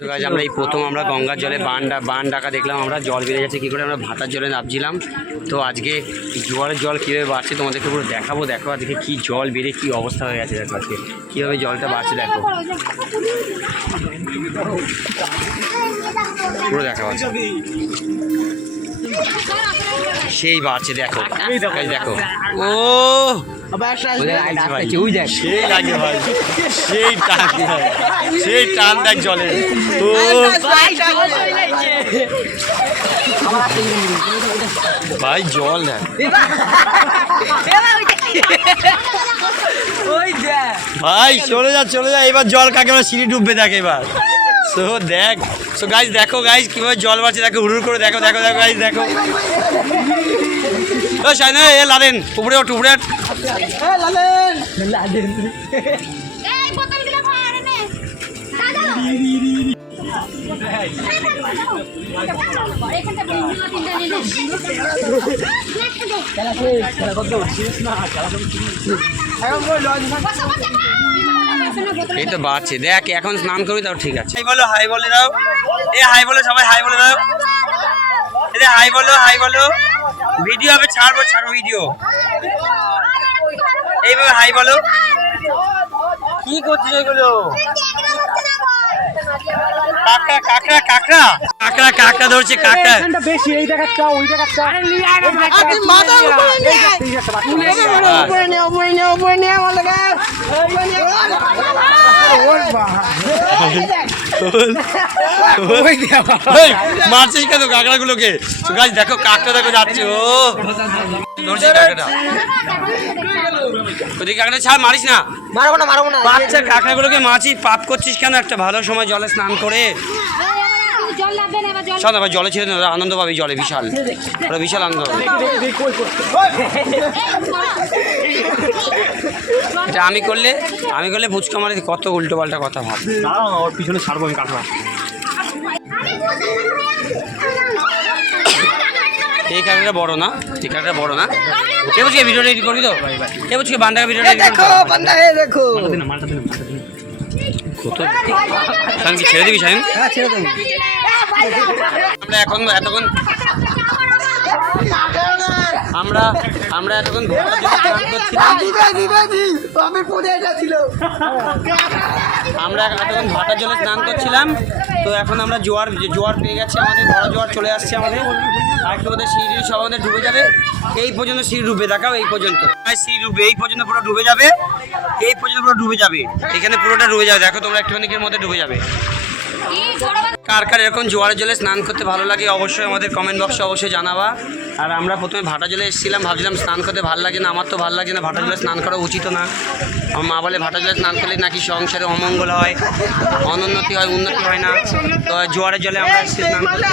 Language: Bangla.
তো guys, আমরা এই প্রথম আমরা গঙ্গার জলে বান বান ডাকা দেখলাম আমরা জল বেড়ে যাচ্ছে কী করে আমরা ভাতার জলে নামছিলাম। তো আজকে জোয়ারের জল কীভাবে বাড়ছে তোমাদেরকে পুরো দেখাবো দেখো আজকে কী জল বেড়ে কী অবস্থা হয়ে গেছে দেখো আজকে। কীভাবে জলটা বাড়ছে দেখো। পুরো দেখা সেই বাড়ছে দেখো। দেখো। ও! সেই লাগে ভাই সেই টান সেই টান দেখ জলে। ভাই জল দেখ। ভাই চলে যা চলে যা। এবার জল কাকে সিঁড়ি ডুববে দেখ এবার। সো দেখ। সো গাইজ দেখো গাইজ কীভাবে জল বাড়ছে। দেখো হুড়ুর করে দেখো দেখো দেখো গাইজ দেখো। ও শাইনা এ লাদেন। উপরে ওঠ উপরে এই তো বাড়ছে দেখ এখন স্নান করবি তাও ঠিক আছে। হাই বলো হাই বলে দাও। এ হাই বলে সবাই হাই বলে দাও। এ হাই বলো হাই বলো। ভিডিও হবে ছাড়বো ছাড়বো ভিডিও এইভাবে হাই বলো। কি করছিস এগুলো? কাকড়া কাকড়া কাকড়া। কাকড়া কাকড়া ধরছে কাকড়া। বেশি এই জায়গাটা ওই জায়গাটা উপরে নে উপরে নে উপরে নে আমার লাগা এই, মারছিস কেন কাঁকড়া গুলোকে গাছ দেখো কাকড়া দেখো যাচ্ছে ও। কাঁকড়া কাকড়া ওদিকে কাকড়া ছাড় মারিস না। মারবো না মারবো না। বাচ্চা কাকড়াগুলোকে মাছিস পাপ করছিস কেন? একটা ভালো সময় জলে স্নান করে। জল লাগবে এবার জল ছেড়ে ওরা আনন্দ পাবে জলে বিশাল। ওরা বিশাল আনন্দ এটা আমি করলে আমি করলে ফুচকা মারি কত উল্টো পাল্টা কথা ভাব। ওর পিছনে ছাড়বো আমি কাঁকড়া এই কাকড়া বড় না এই কাকড়া বড় না। কে বলছি ভিডিও রেডি করবি তো? কে বলছি বান্ডাকে ভিডিও রেডি দেখো বান্দা হে দেখো। কত শাহিন কি ছেড়ে দিবি শাহিন হ্যাঁ আমরা এখন এতক্ষণ আমরা আমরা এতক্ষণ আমি পড়ে আমরা এতক্ষণ ভাটার জলে স্নান করছিলাম। তো এখন আমরা জোয়ার জোয়ার পেয়ে গেছে আমাদের ভরা জোয়ার চলে আসছে আমাদের। আর আমাদের সিঁড়ি সব আমাদের ডুবে যাবে। এই পর্যন্ত সিঁড়ি ডুবে, দেখাও এই পর্যন্ত। সিঁড়ি ডুবে, এই পর্যন্ত পুরো ডুবে যাবে, এই পর্যন্ত পুরো ডুবে যাবে। এখানে পুরোটা ডুবে যাবে, দেখো তোমরা একটুখানিকের মধ্যে ডুবে যাবে। কার কার এরকম জোয়ারের জলে স্নান করতে ভালো লাগে অবশ্যই আমাদের কমেন্ট বক্সে অবশ্যই জানাবা। আর আমরা প্রথমে ভাটা জলে এসেছিলাম, ভাবছিলাম স্নান করতে ভালো লাগে না, আমার তো ভালো লাগে না, ভাটা জলে স্নান করা উচিত না। আমার মা বলে ভাটা জলে স্নান করলে নাকি সংসারে অমঙ্গল হয়, অনুন্নতি হয়, উন্নতি হয় না। তো জোয়ারের জলে আমরা স্নান করতে